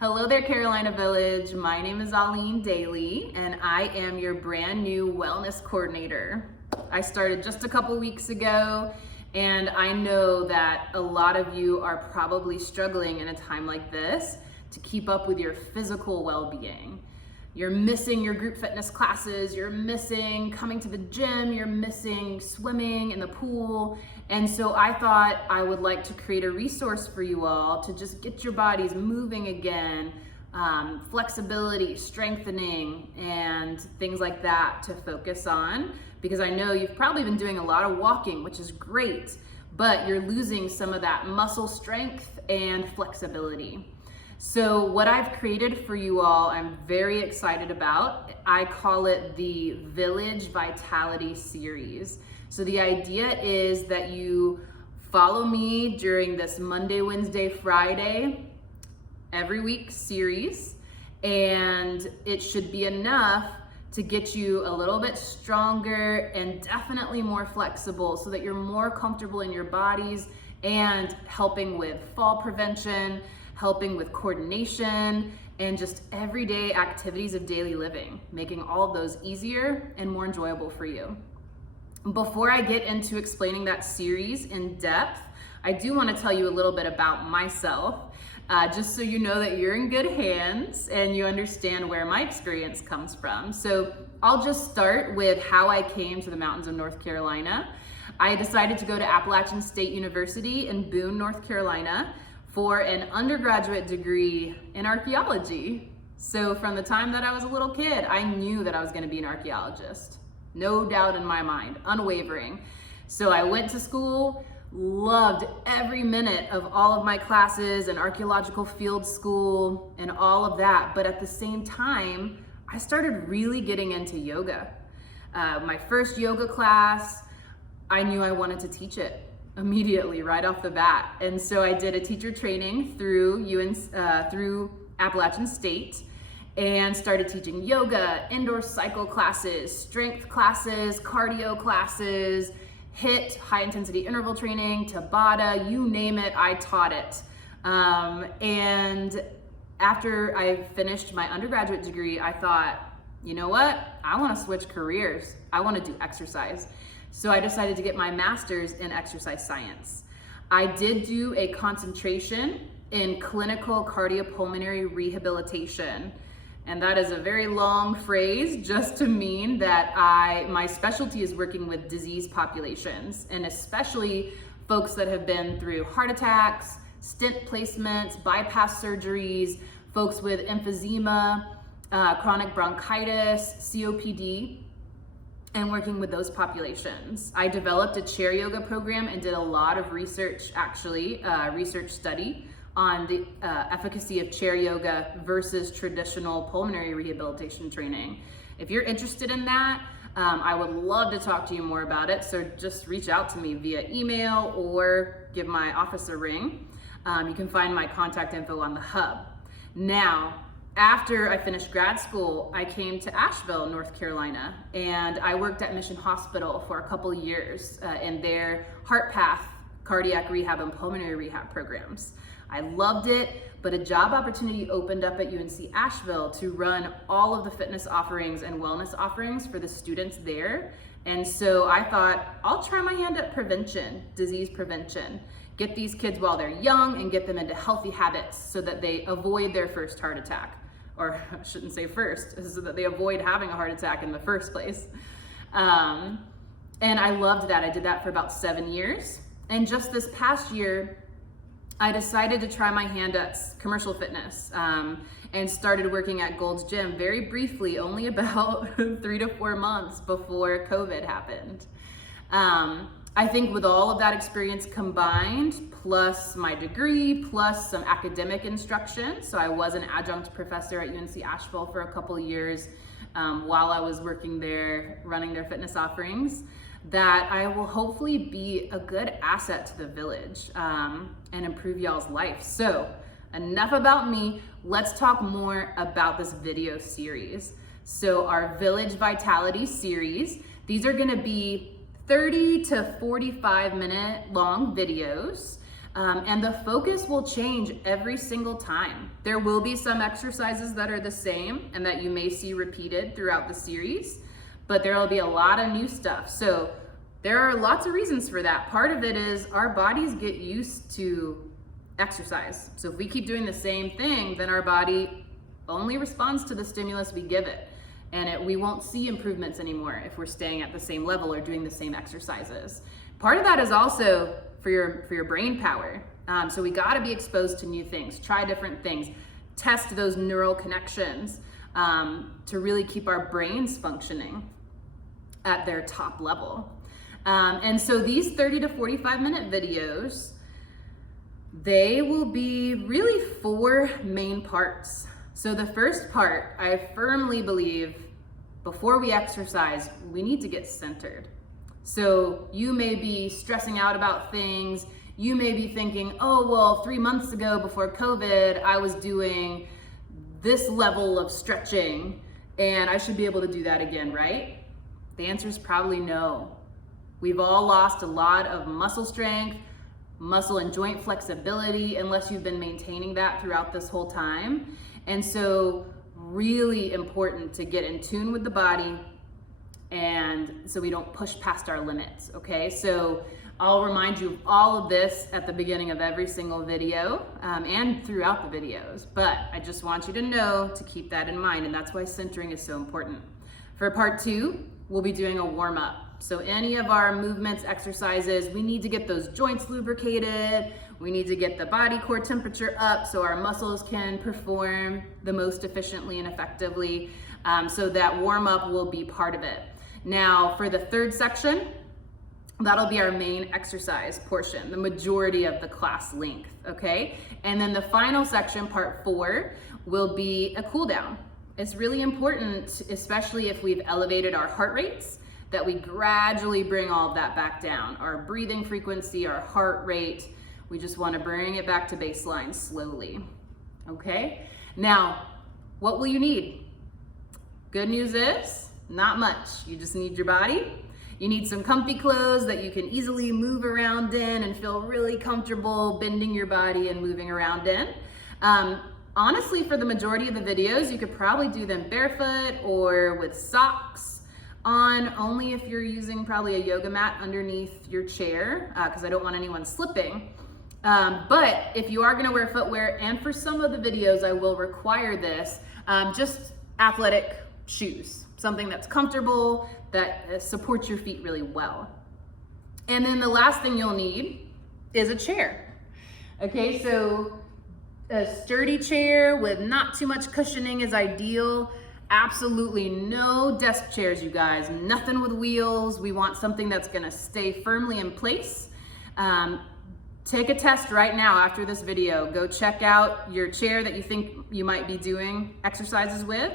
Hello there, Carolina Village. My name is Aleen Daly, and I am your brand new wellness coordinator. I started just a couple weeks ago, and I know that a lot of you are probably struggling in a time like this to keep up with your physical well-being. You're missing your group fitness classes, you're missing coming to the gym, you're missing swimming in the pool. And so I thought I would like to create a resource for you all to just get your bodies moving again, flexibility, strengthening, and things like that to focus on. Because I know you've probably been doing a lot of walking, which is great, but you're losing some of that muscle strength and flexibility. So what I've created for you all, I'm very excited about. I call it the Village Vitality Series. So the idea is that you follow me during this Monday, Wednesday, Friday, every week series, and it should be enough to get you a little bit stronger and definitely more flexible so that you're more comfortable in your bodies and helping with fall prevention, helping with coordination, and just everyday activities of daily living, making all of those easier and more enjoyable for you. Before I get into explaining that series in depth, I do want to tell you a little bit about myself, just so you know that you're in good hands and you understand where my experience comes from. So I'll just start with how I came to the mountains of North Carolina. I decided to go to Appalachian State University in Boone, North Carolina, for an undergraduate degree in archaeology. So from the time that I was a little kid, I knew that I was going to be an archaeologist. No doubt in my mind, unwavering. So I went to school, loved every minute of all of my classes and archaeological field school and all of that. But at the same time, I started really getting into yoga. My first yoga class, I knew I wanted to teach it immediately right off the bat. And so I did a teacher training through Appalachian State and started teaching yoga, indoor cycle classes, strength classes, cardio classes, HIIT, high intensity interval training, Tabata, you name it, I taught it. And after I finished my undergraduate degree, I thought, you know what? I want to switch careers. I want to do exercise. So I decided to get my master's in exercise science. I did do a concentration in clinical cardiopulmonary rehabilitation. And that is a very long phrase just to mean that my specialty is working with disease populations, and especially folks that have been through heart attacks, stent placements, bypass surgeries, folks with emphysema, chronic bronchitis, COPD, and working with those populations. I developed a chair yoga program and did a lot of research, research study on the efficacy of chair yoga versus traditional pulmonary rehabilitation training. If you're interested in that, I would love to talk to you more about it. So just reach out to me via email or give my office a ring. You can find my contact info on the hub. Now, after I finished grad school, I came to Asheville, North Carolina, and I worked at Mission Hospital for a couple years in their heart path, cardiac rehab, and pulmonary rehab programs. I loved it, but a job opportunity opened up at UNC Asheville to run all of the fitness offerings and wellness offerings for the students there. And so I thought, I'll try my hand at prevention, disease prevention. Get these kids while they're young and get them into healthy habits so that they avoid their first heart attack. Or I shouldn't say first, so that they avoid having a heart attack in the first place. And I loved that. I did that for about 7 years. And just this past year, I decided to try my hand at commercial fitness and started working at Gold's Gym very briefly, only about 3 to 4 months before COVID happened. I think with all of that experience combined, plus my degree, plus some academic instruction, so I was an adjunct professor at UNC Asheville for a couple of years while I was working there, running their fitness offerings, that I will hopefully be a good asset to the village and improve y'all's life. So enough about me, let's talk more about this video series. So our Village Vitality series, these are gonna be 30 to 45 minute long videos And the focus will change every single time. There will be some exercises that are the same and that you may see repeated throughout the series, but there will be a lot of new stuff. So there are lots of reasons for that. Part of it is our bodies get used to exercise. So if we keep doing the same thing, then our body only responds to the stimulus we give it. And we won't see improvements anymore if we're staying at the same level or doing the same exercises. Part of that is also for your brain power. So we gotta be exposed to new things, try different things, test those neural connections to really keep our brains functioning at their top level. And so these 30 to 45 minute videos, they will be really 4 main parts. So the first part, I firmly believe, before we exercise, we need to get centered. So you may be stressing out about things. You may be thinking, oh, well, 3 months ago before COVID, I was doing this level of stretching and I should be able to do that again, right? The answer is probably no. We've all lost a lot of muscle strength, muscle and joint flexibility, unless you've been maintaining that throughout this whole time. And so really important to get in tune with the body and so we don't push past our limits, okay? So I'll remind you of all of this at the beginning of every single video and throughout the videos, but I just want you to know to keep that in mind, and that's why centering is so important. For part 2, we'll be doing a warm-up. So any of our movements, exercises, we need to get those joints lubricated. We need to get the body core temperature up so our muscles can perform the most efficiently and effectively. So that warm up will be part of it. Now for the 3rd section, that'll be our main exercise portion, the majority of the class length, okay? And then the final section, part 4, will be a cool down. It's really important, especially if we've elevated our heart rates, that we gradually bring all of that back down. Our breathing frequency, our heart rate, we just want to bring it back to baseline slowly, okay? Now, what will you need? Good news is, not much. You just need your body. You need some comfy clothes that you can easily move around in and feel really comfortable bending your body and moving around in. Honestly, for the majority of the videos, you could probably do them barefoot or with socks on, only if you're using probably a yoga mat underneath your chair, because I don't want anyone slipping. But if you are gonna wear footwear, and for some of the videos I will require this, just athletic shoes, something that's comfortable, that supports your feet really well. And then the last thing you'll need is a chair. Okay, so a sturdy chair with not too much cushioning is ideal. Absolutely no desk chairs, you guys. Nothing with wheels. We want something that's gonna stay firmly in place. Take a test right now after this video. Go check out your chair that you think you might be doing exercises with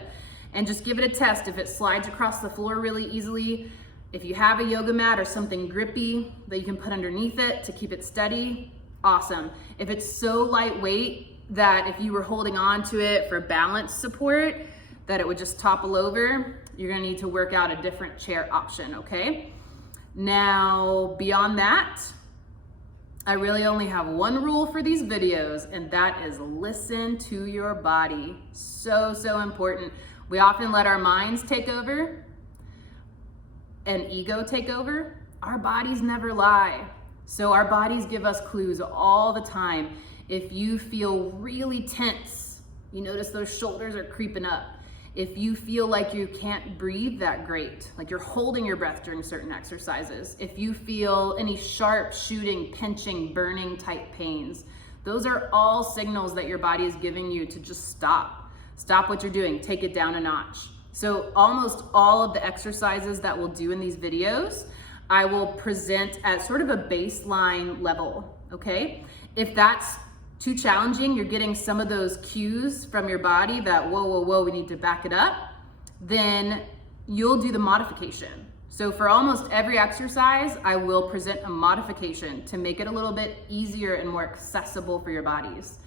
and just give it a test. If it slides across the floor really easily, if you have a yoga mat or something grippy that you can put underneath it to keep it steady, awesome. If it's so lightweight that if you were holding on to it for balance support, that it would just topple over, you're gonna need to work out a different chair option, okay? Now, beyond that, I really only have one rule for these videos, and that is listen to your body. So, so important. We often let our minds take over and ego take over. Our bodies never lie. So our bodies give us clues all the time. If you feel really tense, you notice those shoulders are creeping up. If you feel like you can't breathe that great, like you're holding your breath during certain exercises, if you feel any sharp, shooting, pinching, burning type pains, those are all signals that your body is giving you to just stop. Stop what you're doing, take it down a notch. So almost all of the exercises that we'll do in these videos, I will present at sort of a baseline level, okay? If that's too challenging, you're getting some of those cues from your body that, whoa, whoa, whoa, we need to back it up, then you'll do the modification. So for almost every exercise, I will present a modification to make it a little bit easier and more accessible for your bodies.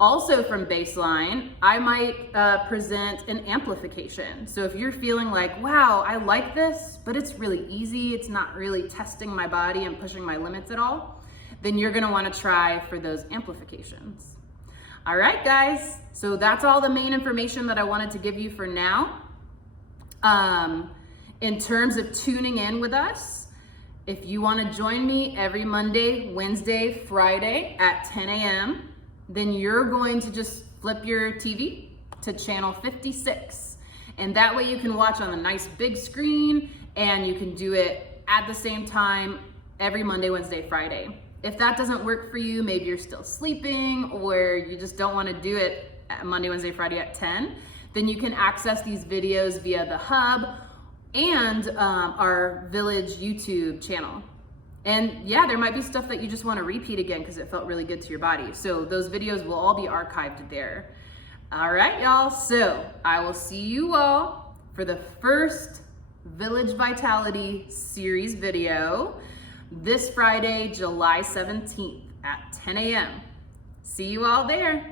Also from baseline, I might present an amplification. So if you're feeling like, wow, I like this, but it's really easy, it's not really testing my body and pushing my limits at all, then you're gonna wanna try for those amplifications. All right, guys, so that's all the main information that I wanted to give you for now. In terms of tuning in with us, if you wanna join me every Monday, Wednesday, Friday at 10 a.m., then you're going to just flip your TV to channel 56. And that way you can watch on a nice big screen and you can do it at the same time every Monday, Wednesday, Friday. If that doesn't work for you, maybe you're still sleeping or you just don't want to do it at Monday, Wednesday, Friday at 10, then you can access these videos via the hub and our Village YouTube channel. And yeah, there might be stuff that you just want to repeat again because it felt really good to your body. So those videos will all be archived there. All right, y'all. So I will see you all for the first Village Vitality series video this Friday, July 17th at 10 a.m. See you all there.